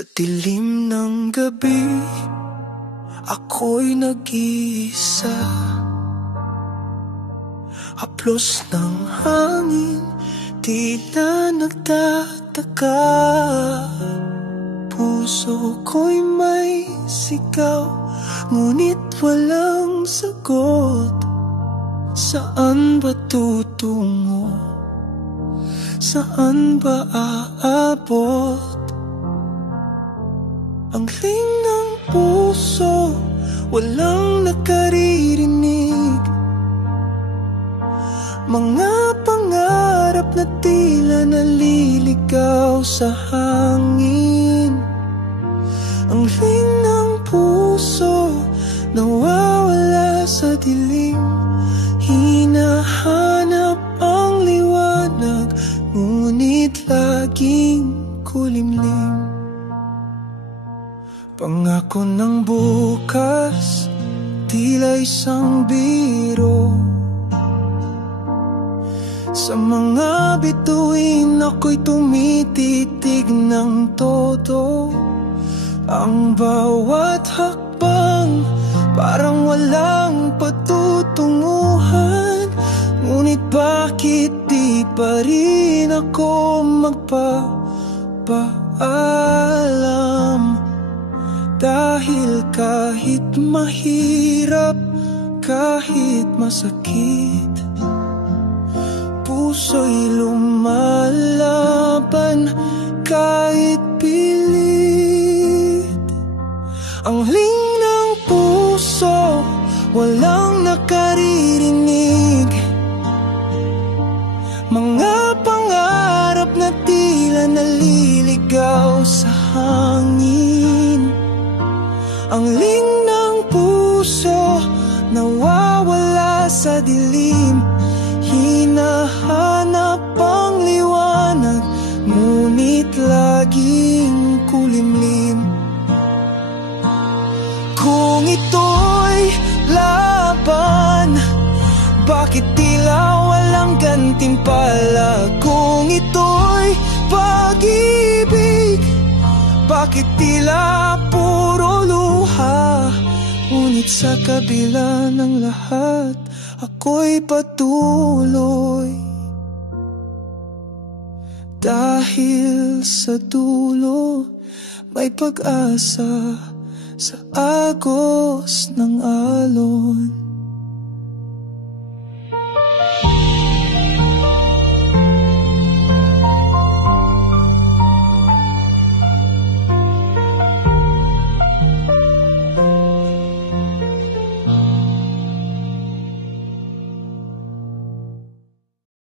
Sa dilim ng gabi, ako'y nag-iisa. Haplos ng hangin, tila nagtataka. Puso ko'y may sigaw, ngunit walang sagot. Saan ba tutungo? Saan ba aabot? Ang ling ng puso, walang nakaririnig. Mga pangarap na tila naliligaw sa hangin. Ang ling ng puso, nawawala sa dilim. Hinahanap ang liwanag, ngunit laging kulimlim. Pangako ng bukas, tila isang biro. Sa mga bituin ako'y tumititig ng todo. Ang bawat hakbang parang walang patutunguhan. Ngunit bakit di pa rin ako magpapaalam? Dahil kahit mahirap, kahit masakit, puso'y lumalaban kahit pilit. Ang ling ng puso, walang nakaririnig. Mga pangarap na tila naliligaw sa hangin. Ang ling ng puso, nawawala sa dilim. Hinahanap ang liwanag, ngunit laging kulimlim. Kung ito'y laban, bakit tila walang gantimpala? Kung ito'y pag-ibig, bakit tila puro luha? Ngunit sa kabila ng lahat, ako'y patuloy. Dahil sa dulo, may pag-asa sa agos ng alon.